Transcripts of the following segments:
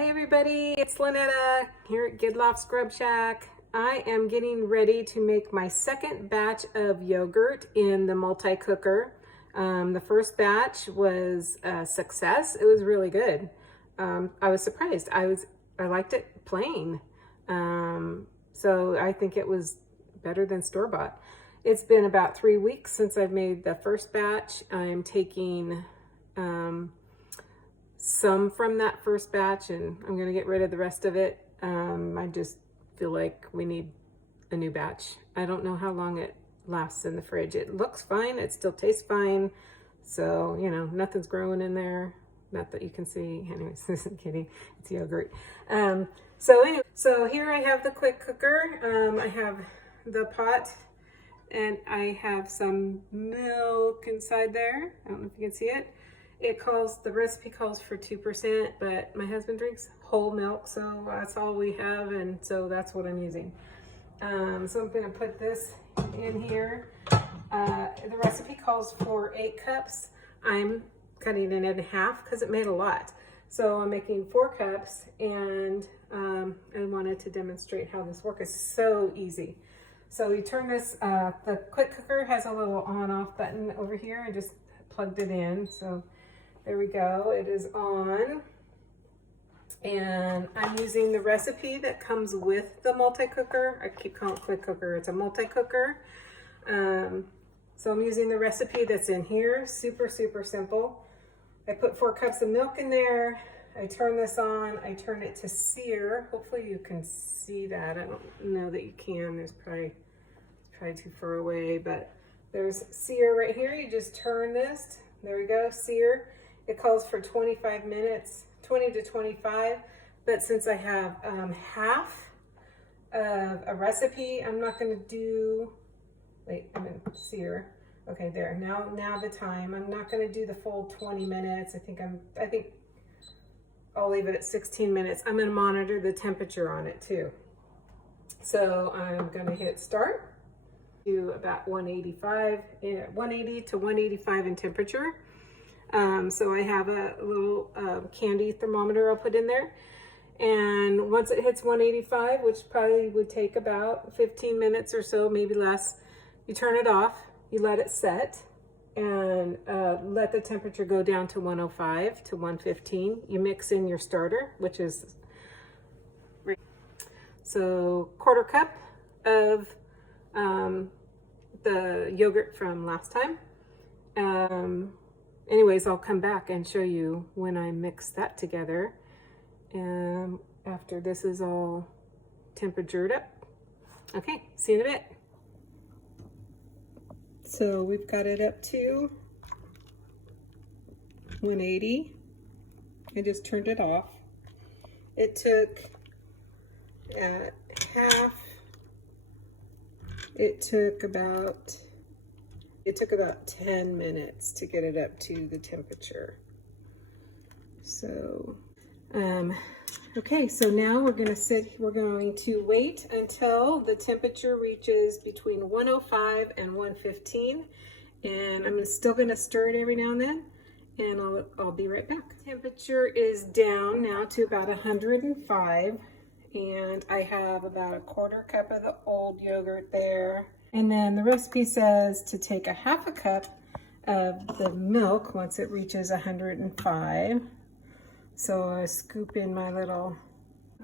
Hi everybody, it's Lynetta here at Gidloff Scrub Shack. I am getting ready to make my second batch of yogurt in the multi-cooker. The first batch was a success. It was really good. I was surprised. I liked it plain. So I think it was better than store-bought. It's been about 3 weeks since I've made the first batch. I'm taking some from that first batch and I'm going to get rid of the rest of it. I just feel like we need a new batch. I don't know how long it lasts in the fridge. It looks fine. It still tastes fine. So, you know, nothing's growing in there. Not that you can see. Anyways, I'm kidding. It's yogurt. So here I have the quick cooker. I have the pot and I have some milk inside there. I don't know if you can see it. The recipe calls for 2%, but my husband drinks whole milk, so that's all we have, and so that's what I'm using. So I'm gonna put this in here. The recipe calls for 8 cups. I'm cutting it in half because it made a lot. So I'm making 4 cups, and I wanted to demonstrate how this works. It's so easy. So you turn this, the quick cooker has a little on-off button over here. I just plugged it in, so there we go, it is on. And I'm using the recipe that comes with the multi-cooker. I keep calling it quick cooker, it's a multi-cooker. So I'm using the recipe that's in here, super simple. I put 4 cups of milk in there. I turn this on, I turn it to sear. Hopefully you can see that. I don't know that you can, it's probably too far away, but there's sear right here. You just turn this, there we go, sear. It calls for 25 minutes, 20 to 25, but since I have half of a recipe, I'm not gonna do, wait, I'm in sear. Okay, there, now the time. I'm not gonna do the full 20 minutes. I think I'll leave it at 16 minutes. I'm gonna monitor the temperature on it too. So I'm gonna hit start to about 180 to 185 in temperature. So I have a little candy thermometer I'll put in there. And once it hits 185, which probably would take about 15 minutes or so, maybe less, you turn it off, you let it set, and let the temperature go down to 105 to 115. You mix in your starter, which is, so 1/4 cup of the yogurt from last time. Anyways, I'll come back and show you when I mix that together. And after this is all temperatured up. Okay, see you in a bit. So we've got it up to 180. I just turned it off. It took it took about 10 minutes to get it up to the temperature. So, okay, so now we're going to wait until the temperature reaches between 105 and 115. And I'm still going to stir it every now and then, and I'll be right back. Temperature is down now to about 105, and I have about 1/4 cup of the old yogurt there. And then the recipe says to take a 1/2 cup of the milk once it reaches 105. So I scoop in my little,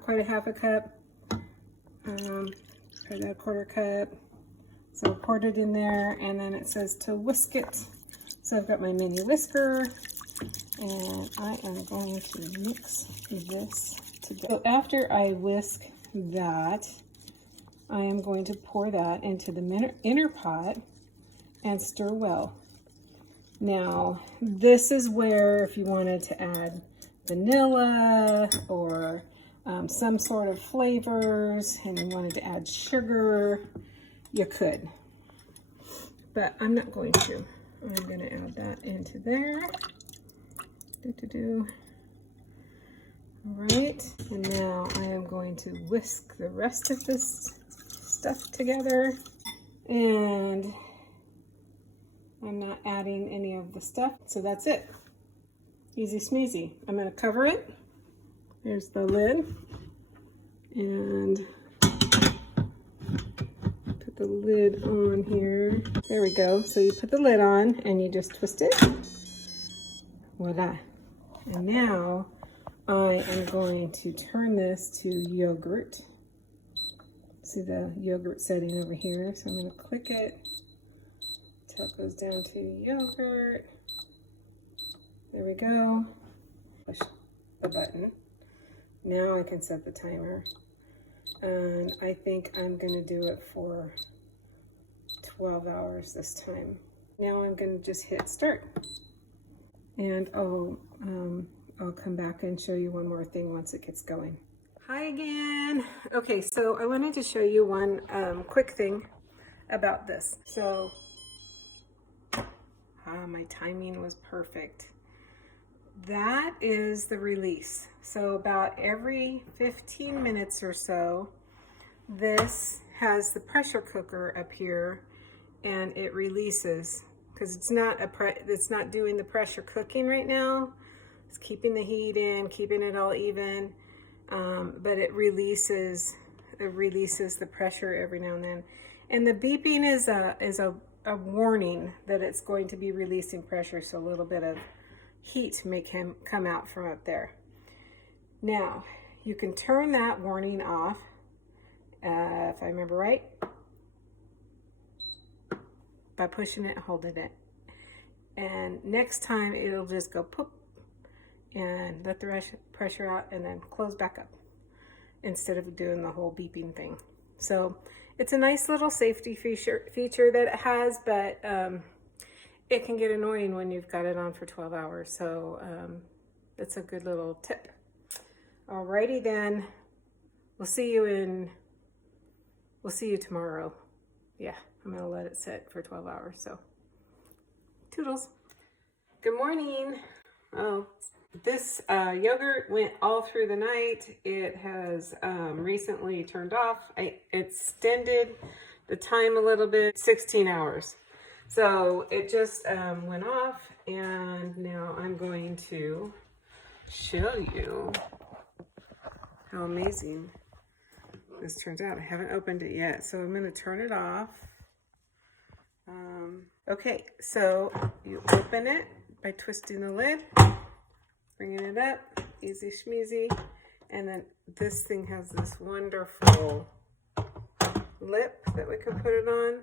quite a 1/2 cup, or that 1/4 cup. So poured it in there, and then it says to whisk it. So I've got my mini whisker, and I am going to mix this together. So after I whisk that, I am going to pour that into the inner pot and stir well. Now, this is where if you wanted to add vanilla or some sort of flavors and you wanted to add sugar, you could. But I'm not going to. I'm going to add that into there. All right, and now I am going to whisk the rest of this stuff together, and I'm not adding any of the stuff, so that's it. Easy smeezy. I'm going to cover it There's the lid. And put the lid on here. There we go. So you put the lid on and you just twist it. Voila. And now I am going to turn this to yogurt. See the yogurt setting over here. So I'm going to click it until it goes down to yogurt. There we go. Push the button. Now I can set the timer. And I think I'm going to do it for 12 hours this time. Now I'm going to just hit start. And I'll come back and show you one more thing once it gets going. Hi again. Okay, so I wanted to show you one quick thing about this. So, my timing was perfect. That is the release. So about every 15 minutes or so, this has the pressure cooker up here and it releases because it's not doing the pressure cooking right now. It's keeping the heat in, keeping it all even, but it releases the pressure every now and then. And the beeping is a warning that it's going to be releasing pressure, so a little bit of heat may come out from up there. Now, you can turn that warning off, if I remember right, by pushing it, holding it. And next time it'll just go poop and let the pressure out and then close back up instead of doing the whole beeping thing. So it's a nice little safety feature that it has, but it can get annoying when you've got it on for 12 hours. So it's a good little tip. Alrighty then, we'll see you tomorrow. Yeah, I'm gonna let it sit for 12 hours, so toodles. Good morning. Oh, this yogurt went all through the night. It has recently turned off. I extended the time a little bit, 16 hours. So it just went off, and now I'm going to show you how amazing this turns out. I haven't opened it yet, so I'm going to turn it off. Okay, so you open it by twisting the lid, bringing it up, easy schmeezy, and then this thing has this wonderful lip that we can put it on.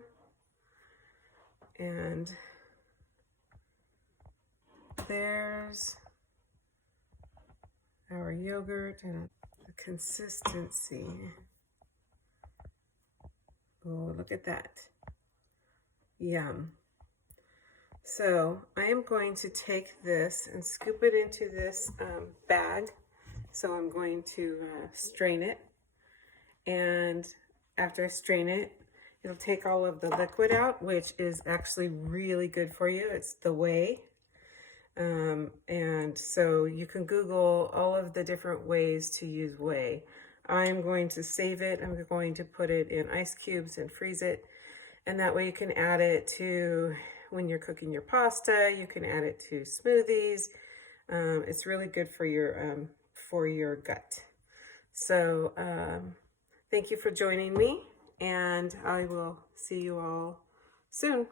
And there's our yogurt and the consistency. Oh, look at that. Yum. So I am going to take this and scoop it into this bag. So I'm going to strain it. And after I strain it, it'll take all of the liquid out, which is actually really good for you. It's the whey. And so you can Google all of the different ways to use whey. I'm going to save it. I'm going to put it in ice cubes and freeze it. And that way you can add it to when you're cooking your pasta. You can add it to smoothies. It's really good for your gut. So thank you for joining me, and I will see you all soon.